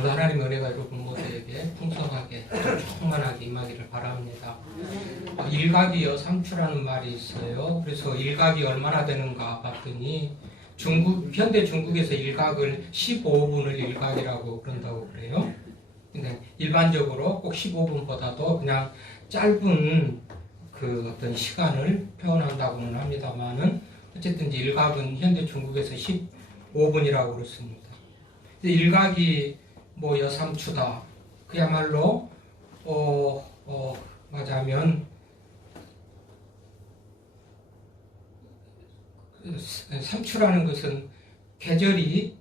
오늘 하나님의 은혜가 여러분 모두에게 풍성하게 충만하게 임하기를 바랍니다. 일각이 여삼추라는 말이 있어요. 그래서 일각이 얼마나 되는가 봤더니 현대 중국에서 일각을 15분을 일각이라고 그런다고 그래요. 근데 일반적으로 꼭 15분보다도 그냥 짧은 그 어떤 시간을 표현한다고는 합니다만은 어쨌든 일각은 현대 중국에서 15분이라고 그렇습니다. 일각이 뭐 여삼추다. 그야말로 맞아면 삼추라는 것은 계절이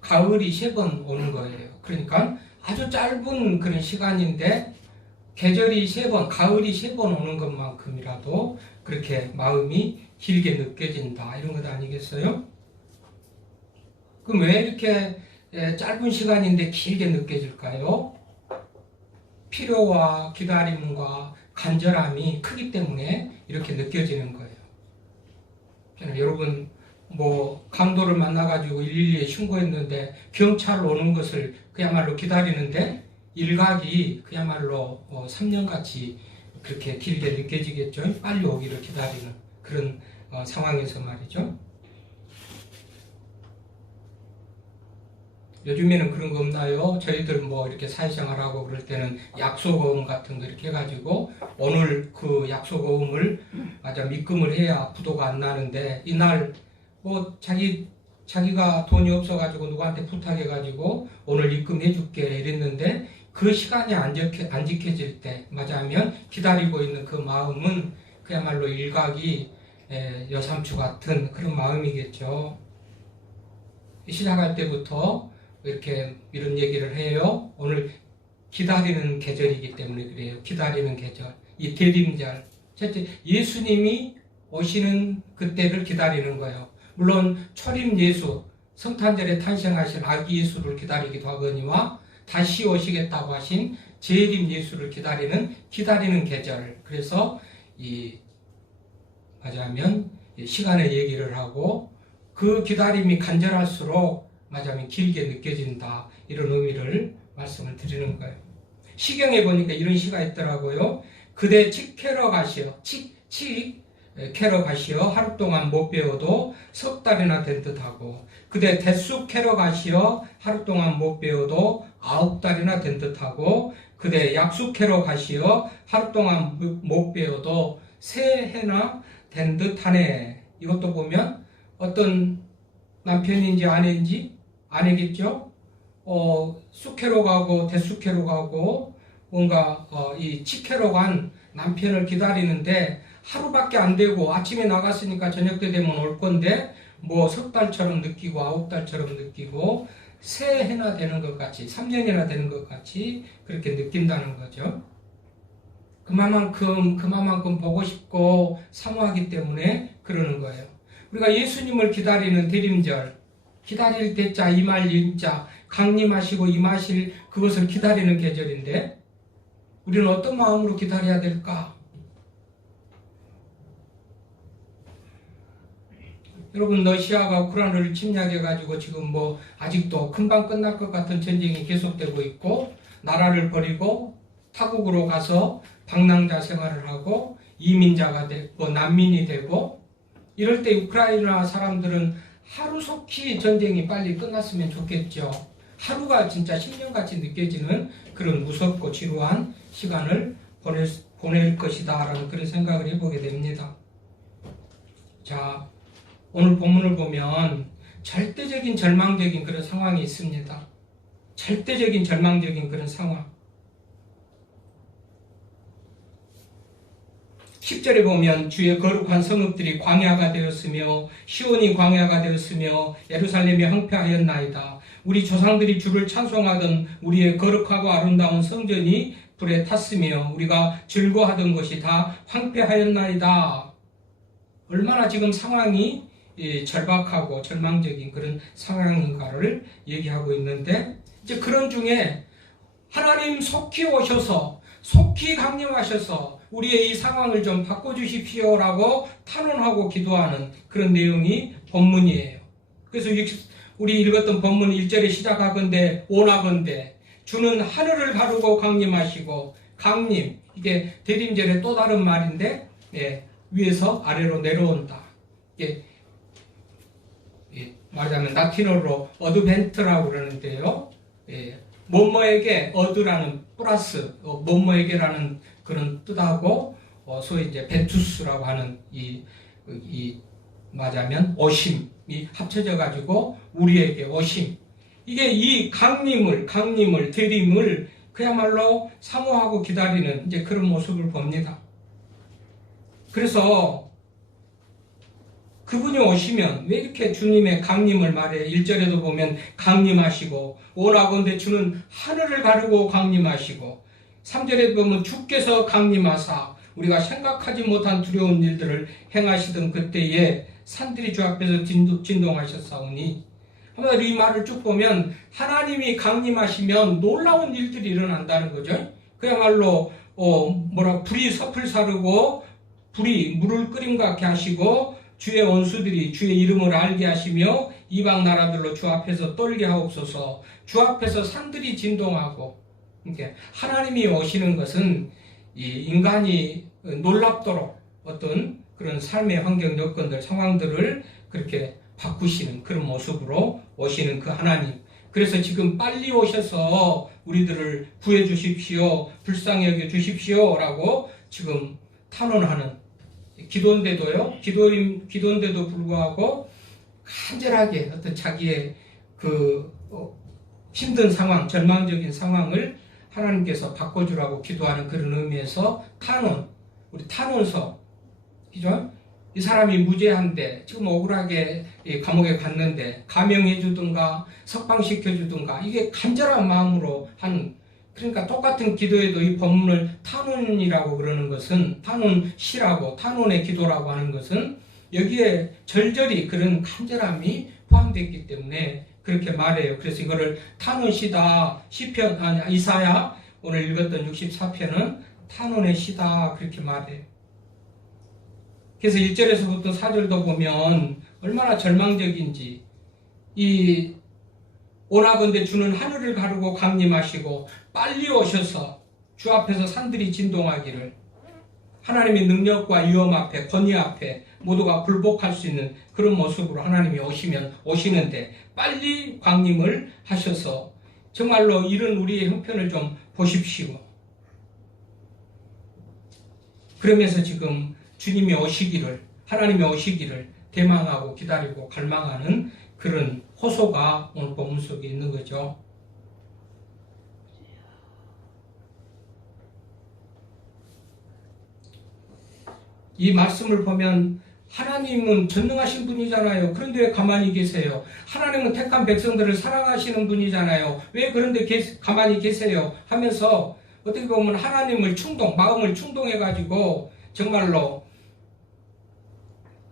가을이 3번 오는 거예요. 그러니까 아주 짧은 그런 시간인데 계절이 3번, 가을이 3번 오는 것만큼이라도 그렇게 마음이 길게 느껴진다. 이런 것 아니겠어요? 그럼 왜 이렇게 짧은 시간인데 길게 느껴질까요? 필요와 기다림과 간절함이 크기 때문에 이렇게 느껴지는 거예요. 여러분 뭐 강도를 만나가지고 112에 신고했는데 경찰 오는 것을 그야말로 기다리는데 일각이 그야말로 3년같이 그렇게 길게 느껴지겠죠. 빨리 오기를 기다리는 그런 상황에서 말이죠. 요즘에는 그런 거 없나요? 저희들 뭐 이렇게 사회생활하고 그럴 때는 약속어음 같은 거 이렇게 해가지고 오늘 그 약속어음을 입금을 해야 부도가 안 나는데 이날 뭐 자기가 돈이 없어가지고 누구한테 부탁해가지고 오늘 입금해줄게 이랬는데 그 시간이 안 지켜질 때 맞아하면 기다리고 있는 그 마음은 그야말로 일각이 여삼추 같은 그런 마음이겠죠. 시작할 때부터 이렇게 이런 얘기를 해요. 오늘 기다리는 계절이기 때문에 그래요. 기다리는 계절. 이 대림절. 첫째, 예수님이 오시는 그때를 기다리는 거예요. 물론 초림 예수, 성탄절에 탄생하신 아기 예수를 기다리기도 하거니와 다시 오시겠다고 하신 재림 예수를 기다리는 계절. 그래서 맞아면 시간의 얘기를 하고 그 기다림이 간절할수록 맞아면 길게 느껴진다. 이런 의미를 말씀을 드리는 거예요. 시경에 보니까 이런 시가 있더라고요. 그대 칙 캐러 가시어. 캐러 가시어 하루 동안 못 배워도 석 달이나 된 듯하고 그대 대쑥 캐러 가시어 하루 동안 못 배워도 9달이나 된 듯하고 그대 약숙 캐러 가시어 하루 동안 못 배워도 3해나 된 듯하네. 이것도 보면 어떤 남편인지 아내겠죠? 쑥캐러 가고 대쑥캐러 가고 뭔가 이 칙캐러 간 남편을 기다리는데 하루밖에 안 되고 아침에 나갔으니까 저녁 때 되면 올 건데 뭐 석 달처럼 느끼고 9달처럼 느끼고 3해나 되는 것 같이 3년이나 되는 것 같이 그렇게 느낀다는 거죠. 그만큼 보고 싶고 사모하기 때문에 그러는 거예요. 우리가 예수님을 기다리는 대림절, 기다릴 때자 임할 임자, 강림하시고 임하실 그것을 기다리는 계절인데 우리는 어떤 마음으로 기다려야 될까? 여러분 러시아가 우크라이나를 침략해가지고 지금 뭐 아직도 금방 끝날 것 같은 전쟁이 계속되고 있고 나라를 버리고 타국으로 가서 방랑자 생활을 하고 이민자가 되고 난민이 되고 이럴 때 우크라이나 사람들은 하루속히 전쟁이 빨리 끝났으면 좋겠죠. 하루가 진짜 10년같이 느껴지는 그런 무섭고 지루한 시간을 보낼 것이다 라는 그런 생각을 해보게 됩니다. 자, 오늘 본문을 보면 절대적인 절망적인 그런 상황이 있습니다. 절대적인 절망적인 그런 상황. 10절에 보면 주의 거룩한 성읍들이 광야가 되었으며 시온이 광야가 되었으며 예루살렘이 황폐하였나이다. 우리 조상들이 주를 찬송하던 우리의 거룩하고 아름다운 성전이 불에 탔으며 우리가 즐거워하던 것이 다 황폐하였나이다. 얼마나 지금 상황이 절박하고 절망적인 그런 상황인가를 얘기하고 있는데 이제 그런 중에 하나님 속히 오셔서 속히 강림하셔서 우리의 이 상황을 좀 바꿔주십시오라고 탄원하고 기도하는 그런 내용이 본문이에요. 그래서 우리 읽었던 본문 1절에 시작하건대 오나건대 주는 하늘을 가르고 강림하시고 강림 이게 대림절의 또 다른 말인데 위에서 아래로 내려온다. 이게 말하자면 라틴어로 어드벤트라고 그러는데요. 뭐뭐에게 어드라는 플러스 뭐뭐에게라는 그런 뜻하고 소위 이제 벤투스라고 하는 이 말하자면 오심이 합쳐져 가지고 우리에게 오심 이게 이 강림을 대림을 그야말로 사모하고 기다리는 이제 그런 모습을 봅니다. 그래서 그분이 오시면 왜 이렇게 주님의 강림을 말해 1절에도 보면 강림하시고 오라건대 주는 하늘을 가르고 강림하시고 3절에 보면 주께서 강림하사 우리가 생각하지 못한 두려운 일들을 행하시던 그때에 산들이 주 앞에서 진동하셨사오니 한마디로 이 말을 쭉 보면 하나님이 강림하시면 놀라운 일들이 일어난다는 거죠. 그야말로 불이 섭을 사르고 불이 물을 끓임 같게 하시고 주의 원수들이 주의 이름을 알게 하시며 이방 나라들로 주 앞에서 떨게 하옵소서. 주 앞에서 산들이 진동하고 이렇게 하나님이 오시는 것은 이 인간이 놀랍도록 어떤 그런 삶의 환경 여건들 상황들을 그렇게 바꾸시는 그런 모습으로 오시는 그 하나님. 그래서 지금 빨리 오셔서 우리들을 구해 주십시오. 불쌍히 여겨 주십시오라고 지금 탄원하는 기도인데도요. 기도인데도 불구하고 간절하게 어떤 자기의 그 힘든 상황, 절망적인 상황을 하나님께서 바꿔주라고 기도하는 그런 의미에서 탄원, 우리 탄원서, 그죠? 이 사람이 무죄한데 지금 억울하게 감옥에 갔는데 감형해주든가 석방시켜주든가 이게 간절한 마음으로 하는 그러니까 똑같은 기도에도 이 본문을 탄원이라고 그러는 것은 탄원시라고 탄원의 기도라고 하는 것은 여기에 절절히 그런 간절함이 포함되어 있기 때문에 그렇게 말해요. 그래서 이거를 탄원시다 시편 이사야 오늘 읽었던 64편은 탄원의 시다 그렇게 말해요. 그래서 1절에서부터 4절도 보면 얼마나 절망적인지 이 오나건대 주는 하늘을 가르고 강림하시고 빨리 오셔서 주 앞에서 산들이 진동하기를 하나님의 능력과 위엄 앞에 권위 앞에 모두가 굴복할 수 있는 그런 모습으로 하나님이 오시는데 빨리 강림을 하셔서 정말로 이런 우리의 형편을 좀 보십시오. 그러면서 지금 주님이 오시기를 하나님이 오시기를 대망하고 기다리고 갈망하는 그런 호소가 오늘 본문 속에 있는 거죠. 이 말씀을 보면 하나님은 전능하신 분이잖아요. 그런데 왜 가만히 계세요? 하나님은 택한 백성들을 사랑하시는 분이잖아요. 왜 그런데 가만히 계세요? 하면서 어떻게 보면 하나님을 마음을 충동해가지고 정말로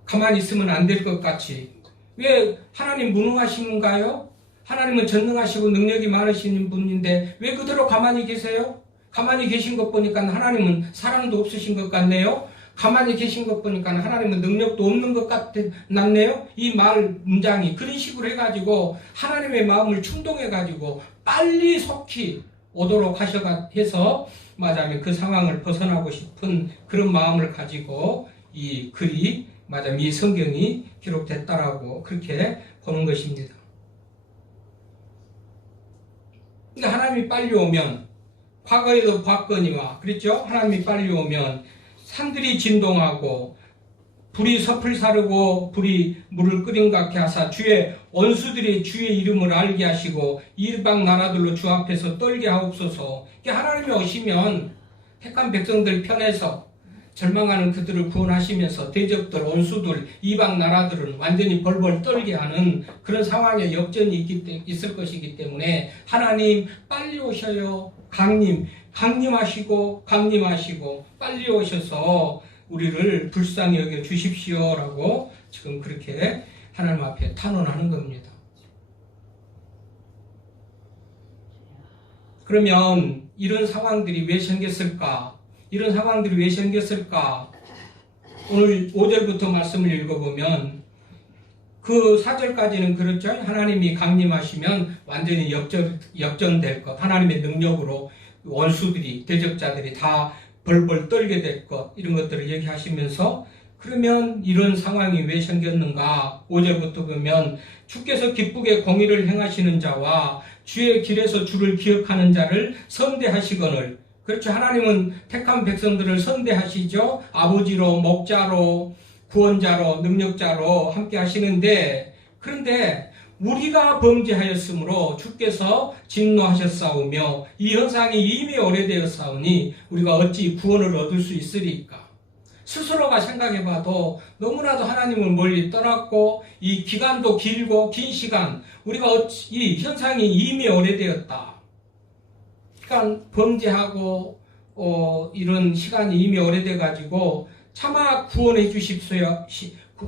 가만히 있으면 안 될 것 같이 왜 하나님 무능하신가요? 하나님은 전능하시고 능력이 많으신 분인데 왜 그대로 가만히 계세요? 가만히 계신 것 보니까 하나님은 사랑도 없으신 것 같네요. 가만히 계신 것 보니까 하나님은 능력도 없는 것 같네요. 이 문장이 그런 식으로 해가지고 하나님의 마음을 충동해가지고 빨리 속히 오도록 해서 말하자면 그 상황을 벗어나고 싶은 그런 마음을 가지고 이 글이 말하자면 이 성경이 기록됐다라고 그렇게 보는 것입니다. 근데 하나님이 빨리 오면 과거에도 봤거니와 그랬죠? 하나님이 빨리 오면 산들이 진동하고 불이 섭을 사르고 불이 물을 끓인 같게 하사 주의 원수들이 주의 이름을 알게 하시고 이방 나라들로 주 앞에서 떨게 하옵소서. 하나님이 오시면 택한 백성들 편에서 절망하는 그들을 구원하시면서 대적들, 원수들, 이방 나라들은 완전히 벌벌 떨게 하는 그런 상황에 역전이 있을 것이기 때문에 하나님 빨리 오셔요. 강림하시고 빨리 오셔서 우리를 불쌍히 여겨 주십시오라고 지금 그렇게 하나님 앞에 탄원하는 겁니다. 그러면 이런 상황들이 왜 생겼을까? 오늘 5절부터 말씀을 읽어보면 그 4절까지는 그렇죠. 하나님이 강림하시면 완전히 역전될 것. 하나님의 능력으로 원수들이, 대적자들이 다 벌벌 떨게 될 것. 이런 것들을 얘기하시면서 그러면 이런 상황이 왜 생겼는가? 5절부터 보면 주께서 기쁘게 공의를 행하시는 자와 주의 길에서 주를 기억하는 자를 선대하시거늘. 그렇죠. 하나님은 택한 백성들을 선대하시죠. 아버지로, 목자로, 구원자로, 능력자로 함께 하시는데, 그런데 우리가 범죄하였으므로 주께서 진노하셨사오며 이 현상이 이미 오래되었사오니 우리가 어찌 구원을 얻을 수 있으리까? 스스로가 생각해봐도 너무나도 하나님을 멀리 떠났고 이 기간도 길고 긴 시간 우리가 이 현상이 이미 오래되었다. 그러니까 범죄하고 이런 시간이 이미 오래돼가지고 차마 구원해 주십시오.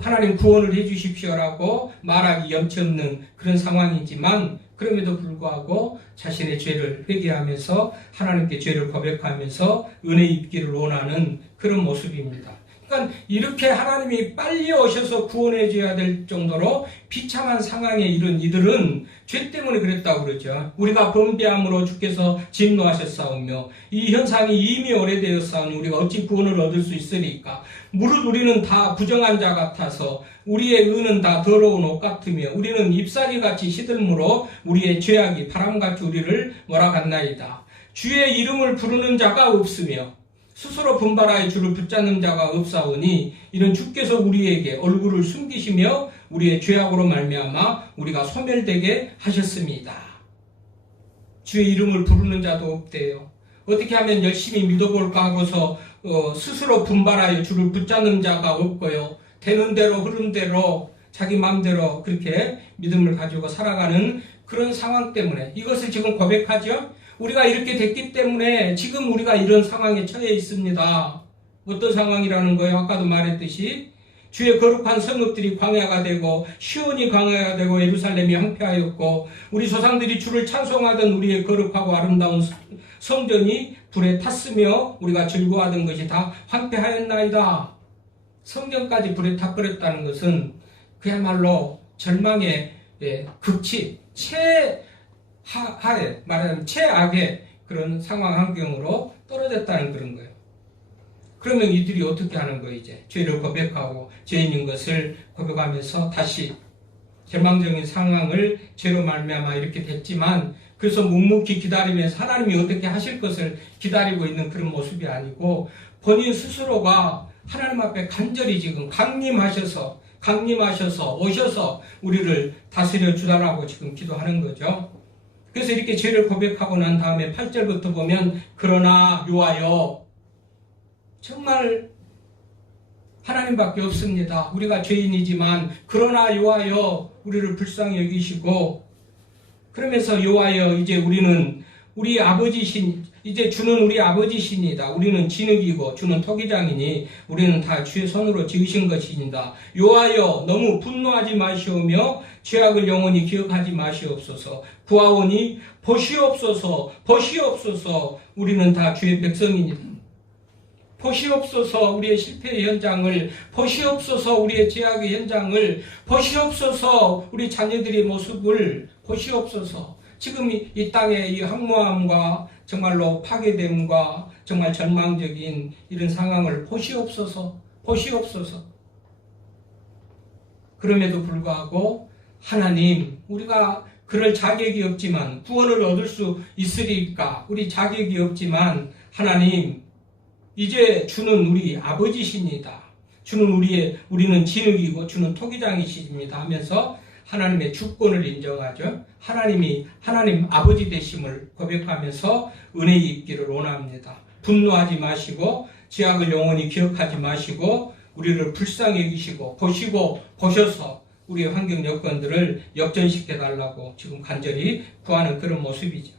하나님 구원을 해 주십시오라고 말하기 염치 없는 그런 상황이지만 그럼에도 불구하고 자신의 죄를 회개하면서 하나님께 죄를 고백하면서 은혜 입기를 원하는 그런 모습입니다. 그러니까 이렇게 하나님이 빨리 오셔서 구원해 줘야 될 정도로 비참한 상황에 이른 이들은 죄 때문에 그랬다고 그러죠. 우리가 범죄함으로 주께서 진노하셨사오며 이 현상이 이미 오래되었사오니 우리가 어찌 구원을 얻을 수 있으리까? 무릇 우리는 다 부정한 자 같아서 우리의 의는 다 더러운 옷 같으며 우리는 잎사귀같이 시들므로 우리의 죄악이 바람같이 우리를 몰아갔나이다. 주의 이름을 부르는 자가 없으며 스스로 분발하여 주를 붙잡는 자가 없사오니 이는 주께서 우리에게 얼굴을 숨기시며 우리의 죄악으로 말미암아 우리가 소멸되게 하셨습니다. 주의 이름을 부르는 자도 없대요. 어떻게 하면 열심히 믿어볼까 하고서 스스로 분발하여 주를 붙잡는 자가 없고요. 되는 대로 흐른 대로 자기 마음대로 그렇게 믿음을 가지고 살아가는 그런 상황 때문에 이것을 지금 고백하죠. 우리가 이렇게 됐기 때문에 지금 우리가 이런 상황에 처해 있습니다. 어떤 상황이라는 거예요? 아까도 말했듯이 주의 거룩한 성읍들이 광야가 되고 시온이 광야가 되고 예루살렘이 황폐하였고 우리 조상들이 주를 찬송하던 우리의 거룩하고 아름다운 성전이 불에 탔으며 우리가 즐거워하던 것이 다 황폐하였나이다. 성전까지 불에 타버렸다는 것은 그야말로 절망의 극치, 하에 말하자면 최악의 그런 상황 환경으로 떨어졌다는 그런 거예요. 그러면 이들이 어떻게 하는 거예요? 이제 죄를 고백하고 죄인인 것을 고백하면서 다시 절망적인 상황을 죄로 말미암아 이렇게 됐지만 그래서 묵묵히 기다리면서 하나님이 어떻게 하실 것을 기다리고 있는 그런 모습이 아니고 본인 스스로가 하나님 앞에 간절히 지금 강림하셔서 오셔서 우리를 다스려 주달라고 지금 기도하는 거죠. 그래서 이렇게 죄를 고백하고 난 다음에 8절부터 보면 그러나 요하여 정말 하나님밖에 없습니다. 우리가 죄인이지만 그러나 요하여 우리를 불쌍히 여기시고 그러면서 요하여 이제 우리는 우리 아버지신 이제 주는 우리 아버지시니다. 우리는 진흙이고 주는 토기장이니 우리는 다 주의 손으로 지으신 것이니다. 요하여 너무 분노하지 마시오며 죄악을 영원히 기억하지 마시옵소서. 구하오니 보시옵소서 우리는 다 주의 백성이니다. 보시옵소서 우리의 실패의 현장을, 보시옵소서 우리의 죄악의 현장을, 보시옵소서 우리 자녀들의 모습을 보시옵소서. 지금 이 땅의 이 황무함과 정말로 파괴됨과 정말 절망적인 이런 상황을 보시옵소서. 그럼에도 불구하고 하나님, 우리가 그럴 자격이 없지만 구원을 얻을 수 있으리까? 우리 자격이 없지만 하나님, 이제 주는 우리 아버지십니다. 우리는 진흙이고 주는 토기장이십니다 하면서 하나님의 주권을 인정하죠. 하나님 아버지 되심을 고백하면서 은혜 입기를 원합니다. 분노하지 마시고 죄악을 영원히 기억하지 마시고 우리를 불쌍히 여기시고 보셔서 우리의 환경 여건들을 역전시켜 달라고 지금 간절히 구하는 그런 모습이죠.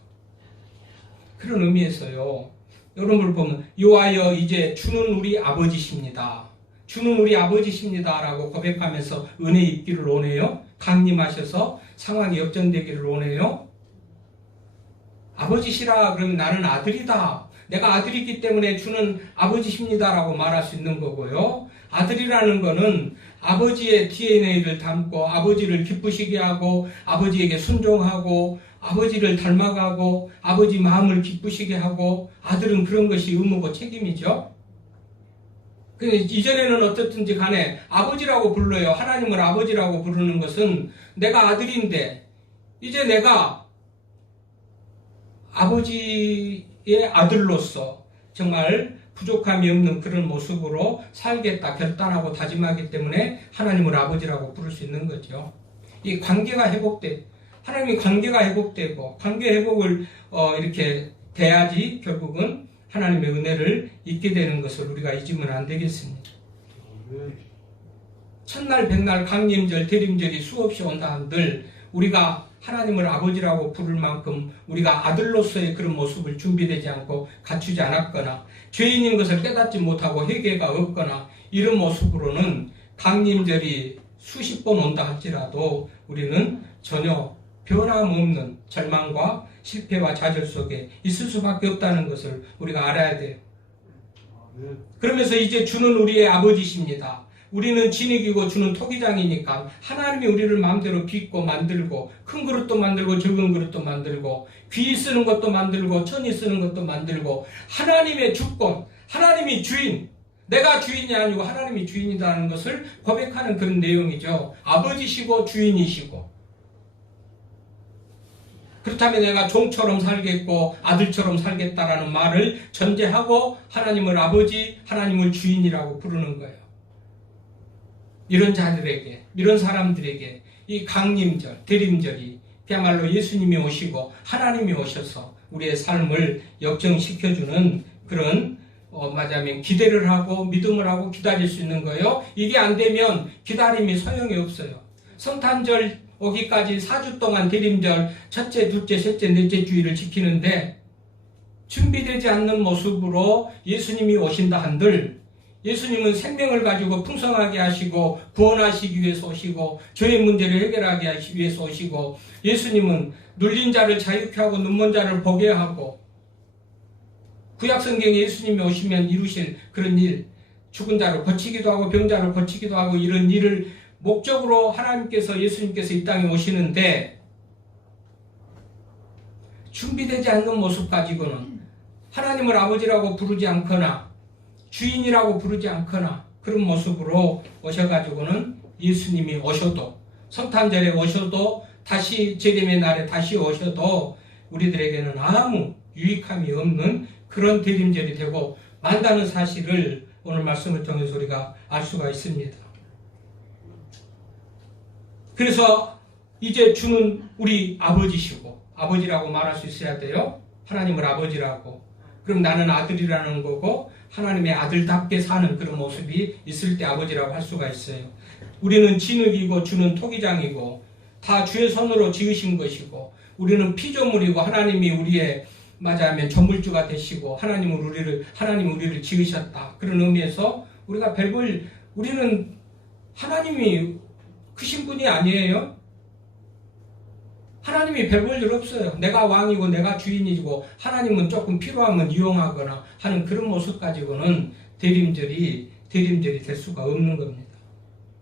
그런 의미에서요. 여러분을 보면 요하여 이제 주는 우리 아버지십니다. 주는 우리 아버지십니다라고 고백하면서 은혜 입기를 원해요. 강림하셔서 상황이 역전되기를 원해요. 아버지시라 그러면 나는 아들이다. 내가 아들이기 때문에 주는 아버지십니다라고 말할 수 있는 거고요. 아들이라는 거는 아버지의 DNA를 담고 아버지를 기쁘시게 하고 아버지에게 순종하고 아버지를 닮아가고 아버지 마음을 기쁘시게 하고 아들은 그런 것이 의무고 책임이죠. 근데 이전에는 어떻든지 간에 아버지라고 불러요. 하나님을 아버지라고 부르는 것은 내가 아들인데 이제 내가 아버지의 아들로서 정말 부족함이 없는 그런 모습으로 살겠다 결단하고 다짐하기 때문에 하나님을 아버지라고 부를 수 있는 거죠. 이 관계가 회복돼 하나님이 관계가 회복되고 관계 회복을 이렇게 돼야지 결국은 하나님의 은혜를 잊게 되는 것을 우리가 잊으면 안 되겠습니다. 첫날 백날 강림절 대림절이 수없이 온다 한들 우리가 하나님을 아버지라고 부를 만큼 우리가 아들로서의 그런 모습을 준비되지 않고 갖추지 않았거나 죄인인 것을 깨닫지 못하고 회개가 없거나 이런 모습으로는 강림절이 수십 번 온다 할지라도 우리는 전혀 변함없는 절망과 실패와 좌절 속에 있을 수밖에 없다는 것을 우리가 알아야 돼요. 그러면서 이제 주는 우리의 아버지십니다. 우리는 진흙이고 주는 토기장이니까 하나님이 우리를 마음대로 빚고 만들고 큰 그릇도 만들고 적은 그릇도 만들고 귀 쓰는 것도 만들고 천이 쓰는 것도 만들고 하나님의 주권, 하나님이 주인, 내가 주인이 아니고 하나님이 주인이라는 것을 고백하는 그런 내용이죠. 아버지시고 주인이시고 그렇다면 내가 종처럼 살겠고 아들처럼 살겠다라는 말을 전제하고 하나님을 아버지, 하나님을 주인이라고 부르는 거예요. 이런 자들에게, 이런 사람들에게 이 강림절, 대림절이 그야말로 예수님이 오시고 하나님이 오셔서 우리의 삶을 역정시켜주는 그런 말하자면 기대를 하고 믿음을 하고 기다릴 수 있는 거예요. 이게 안 되면 기다림이 소용이 없어요. 성탄절 오기까지 4주 동안 대림절 첫째, 둘째, 셋째, 넷째 주일을 지키는데 준비되지 않는 모습으로 예수님이 오신다 한들 예수님은 생명을 가지고 풍성하게 하시고 구원하시기 위해서 오시고 죄의 문제를 해결하기 위해서 오시고 예수님은 눌린 자를 자유케 하고 눈먼 자를 보게 하고 구약성경에 예수님이 오시면 이루실 그런 일 죽은 자를 고치기도 하고 병자를 고치기도 하고 이런 일을 목적으로 하나님께서 예수님께서 이 땅에 오시는데 준비되지 않는 모습 가지고는 하나님을 아버지라고 부르지 않거나 주인이라고 부르지 않거나 그런 모습으로 오셔가지고는 예수님이 오셔도 성탄절에 오셔도 다시 제림의 날에 다시 오셔도 우리들에게는 아무 유익함이 없는 그런 대림절이 되고 만다는 사실을 오늘 말씀을 통해서 우리가 알 수가 있습니다. 그래서 이제 주는 우리 아버지시고 아버지라고 말할 수 있어야 돼요. 하나님을 아버지라고. 그럼 나는 아들이라는 거고 하나님의 아들답게 사는 그런 모습이 있을 때 아버지라고 할 수가 있어요. 우리는 진흙이고 주는 토기장이고 다 주의 손으로 지으신 것이고 우리는 피조물이고 하나님이 우리의 맞아하면 전물주가 되시고 하나님이 우리를 지으셨다. 그런 의미에서 우리가 우리는 하나님이 크신 분이 아니에요. 하나님이 별 볼 일 없어요. 내가 왕이고 내가 주인이고 하나님은 조금 필요하면 이용하거나 하는 그런 모습 가지고는 대림절이 될 수가 없는 겁니다.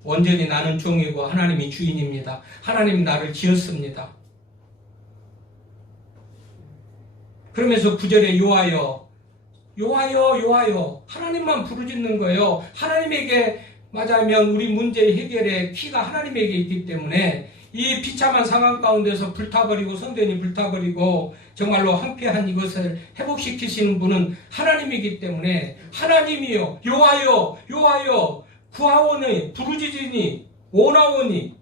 온전히 나는 종이고 하나님이 주인입니다. 하나님이 나를 지었습니다. 그러면서 9절에 요하여 하나님만 부르짖는 거예요. 하나님에게 맞아면 우리 문제 해결의 키가 하나님에게 있기 때문에 이 비참한 상황 가운데서 불타버리고 성전이 불타버리고 정말로 황폐한 이것을 회복시키시는 분은 하나님이기 때문에 하나님이요 요하여 구하오니 부르짖으니 오나오니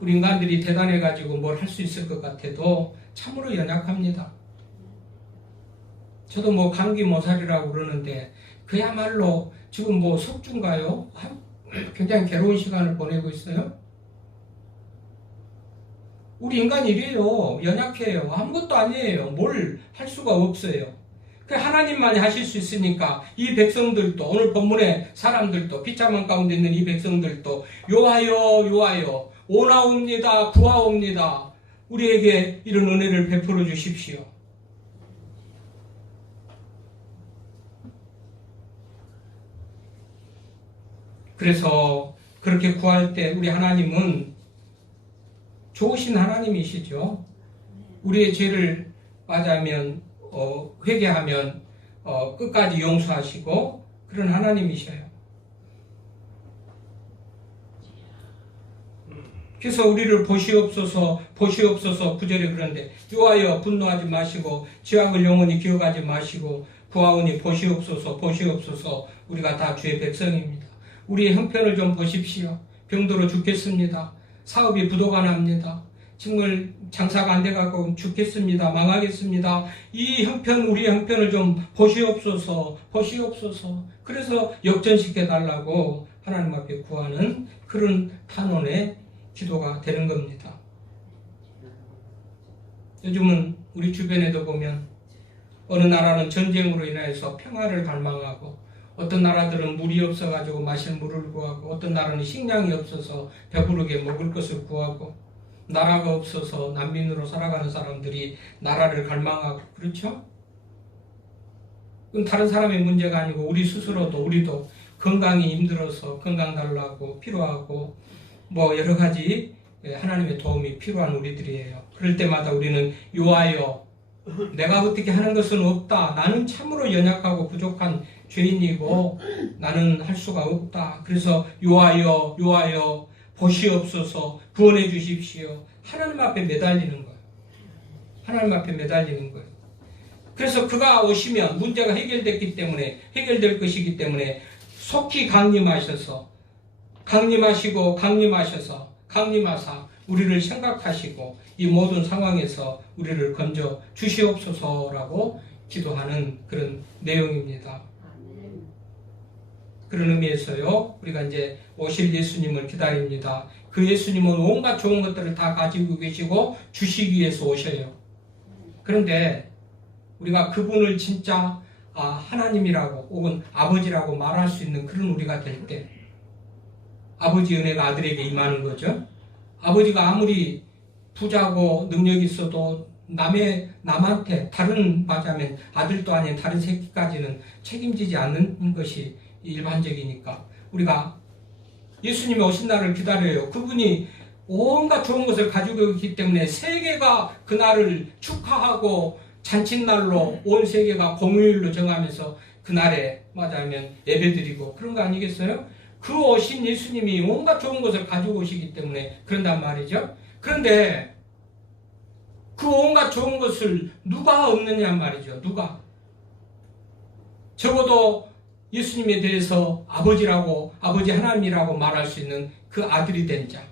우리 인간들이 대단해가지고 뭘 할 수 있을 것 같아도 참으로 연약합니다. 저도 뭐 감기 모살이라고 그러는데 그야말로 지금 뭐 석주인가요? 굉장히 괴로운 시간을 보내고 있어요. 우리 인간이 이래요. 연약해요. 아무것도 아니에요. 뭘 할 수가 없어요. 하나님만이 하실 수 있으니까 이 백성들도 오늘 본문의 사람들도 비참한 가운데 있는 이 백성들도 요하여 오나옵니다. 구하옵니다. 우리에게 이런 은혜를 베풀어 주십시오. 그래서 그렇게 구할 때 우리 하나님은 좋으신 하나님이시죠. 우리의 죄를 맞으면 회개하면 끝까지 용서하시고 그런 하나님이셔요. 그래서 우리를 보시옵소서 보시옵소서 구절에 그런데 요하여 분노하지 마시고 죄악을 영원히 기억하지 마시고 구하오니 보시옵소서 보시옵소서. 우리가 다 주의 백성입니다. 우리의 형편을 좀 보십시오. 병들어 죽겠습니다. 사업이 부도가 납니다. 정말 장사가 안 돼가고 죽겠습니다. 망하겠습니다. 이 형편, 우리의 형편을 좀 보시옵소서 보시옵소서. 그래서 역전시켜 달라고 하나님 앞에 구하는 그런 탄원의 기도가 되는 겁니다. 요즘은 우리 주변에도 보면 어느 나라는 전쟁으로 인해서 평화를 갈망하고 어떤 나라들은 물이 없어가지고 마실 물을 구하고 어떤 나라는 식량이 없어서 배부르게 먹을 것을 구하고 나라가 없어서 난민으로 살아가는 사람들이 나라를 갈망하고 그렇죠? 그건 다른 사람의 문제가 아니고 우리 스스로도 우리도 건강이 힘들어서 건강 달라고 필요하고 뭐 여러 가지 하나님의 도움이 필요한 우리들이에요. 그럴 때마다 우리는 요하여 내가 어떻게 하는 것은 없다. 나는 참으로 연약하고 부족한 죄인이고 나는 할 수가 없다. 그래서 요하여 요하여 보시옵소서 구원해 주십시오. 하나님 앞에 매달리는 거예요. 하나님 앞에 매달리는 거예요. 그래서 그가 오시면 문제가 해결됐기 때문에 해결될 것이기 때문에 속히 강림하셔서 강림하시고 강림하셔서 강림하사 우리를 생각하시고 이 모든 상황에서 우리를 건져 주시옵소서라고 기도하는 그런 내용입니다. 그런 의미에서요, 우리가 이제 오실 예수님을 기다립니다. 그 예수님은 온갖 좋은 것들을 다 가지고 계시고 주시기 위해서 오셔요. 그런데 우리가 그분을 진짜 하나님이라고 혹은 아버지라고 말할 수 있는 그런 우리가 될 때 아버지 은혜가 아들에게 임하는 거죠. 아버지가 아무리 부자고 능력이 있어도 남한테 다른 말하자면 아들도 아닌 다른 새끼까지는 책임지지 않는 것이 일반적이니까 우리가 예수님이 오신 날을 기다려요. 그분이 온갖 좋은 것을 가지고 있기 때문에 세계가 그날을 축하하고 잔칫날로 온 세계가 공휴일로 정하면서 그날에 말하자면 예배드리고 그런 거 아니겠어요? 그 오신 예수님이 온갖 좋은 것을 가지고 오시기 때문에 그런단 말이죠. 그런데 그 온갖 좋은 것을 누가 얻느냐 말이죠. 누가? 적어도 예수님에 대해서 아버지라고 아버지 하나님이라고 말할 수 있는 그 아들이 된 자.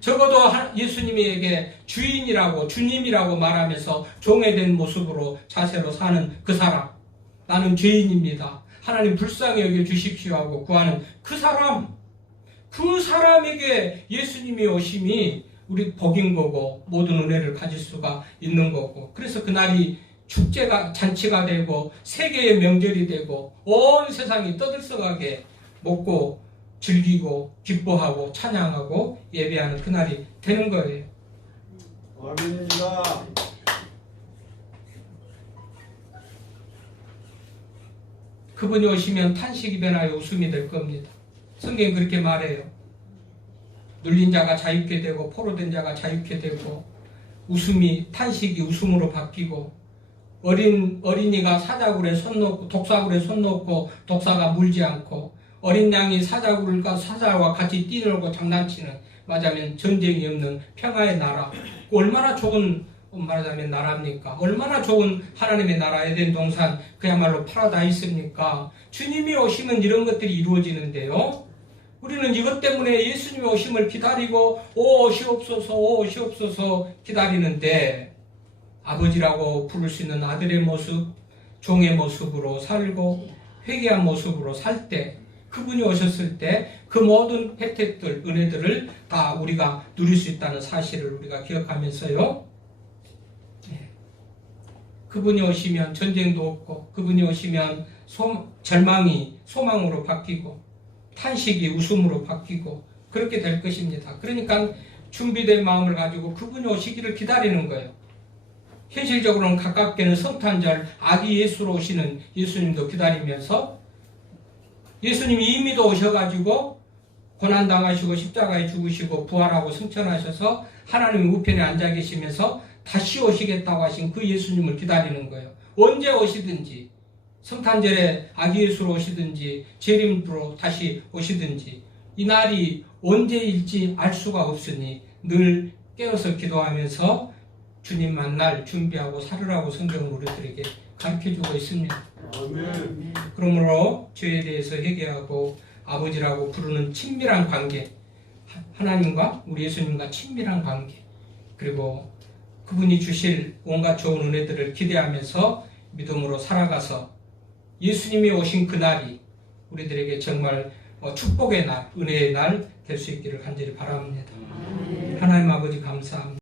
적어도 예수님에게 주인이라고 주님이라고 말하면서 종에 된 모습으로 자세로 사는 그 사람. 나는 죄인입니다. 하나님 불쌍히 여겨 주십시오 하고 구하는 그 사람. 그 사람에게 예수님이 오심이 우리 복인 거고 모든 은혜를 가질 수가 있는 거고 그래서 그날이 축제가 잔치가 되고 세계의 명절이 되고 온 세상이 떠들썩하게 먹고 즐기고 기뻐하고 찬양하고 예배하는 그날이 되는 거예요. 아멘입니다. 그분이 오시면 탄식이 변하여 웃음이 될 겁니다. 성경이 그렇게 말해요. 눌린 자가 자유케 되고 포로된 자가 자유케 되고 탄식이 웃음으로 바뀌고 어린이가 사자굴에 손 놓고 독사굴에 손 놓고 독사가 물지 않고 어린 양이 사자와 같이 뛰놀고 장난치는 말하자면 전쟁이 없는 평화의 나라. 얼마나 좋은 말하자면 나라입니까? 얼마나 좋은 하나님의 나라 에덴 동산 그야말로 파라다이스입니까? 주님이 오시면 이런 것들이 이루어지는데요. 우리는 이것 때문에 예수님이 오심을 기다리고 오시옵소서 기다리는데 아버지라고 부를 수 있는 아들의 모습, 종의 모습으로 살고 회개한 모습으로 살 때 그분이 오셨을 때 그 모든 혜택들, 은혜들을 다 우리가 누릴 수 있다는 사실을 우리가 기억하면서요. 그분이 오시면 전쟁도 없고 그분이 오시면 절망이 소망으로 바뀌고 탄식이 웃음으로 바뀌고 그렇게 될 것입니다. 그러니까 준비된 마음을 가지고 그분이 오시기를 기다리는 거예요. 현실적으로는 가깝게는 성탄절 아기 예수로 오시는 예수님도 기다리면서 예수님이 이미도 오셔가지고 고난당하시고 십자가에 죽으시고 부활하고 승천하셔서 하나님의 우편에 앉아 계시면서 다시 오시겠다고 하신 그 예수님을 기다리는 거예요. 언제 오시든지, 성탄절에 아기 예수로 오시든지 재림으로 다시 오시든지 이 날이 언제일지 알 수가 없으니 늘 깨어서 기도하면서 주님 만날 준비하고 살으라고 성경은 우리들에게 가르쳐주고 있습니다. 아멘. 그러므로 죄에 대해서 회개하고 아버지라고 부르는 친밀한 관계, 하나님과 우리 예수님과 친밀한 관계, 그리고 그분이 주실 온갖 좋은 은혜들을 기대하면서 믿음으로 살아가서 예수님이 오신 그날이 우리들에게 정말 축복의 날, 은혜의 날 될 수 있기를 간절히 바랍니다. 하나님 아버지 감사합니다.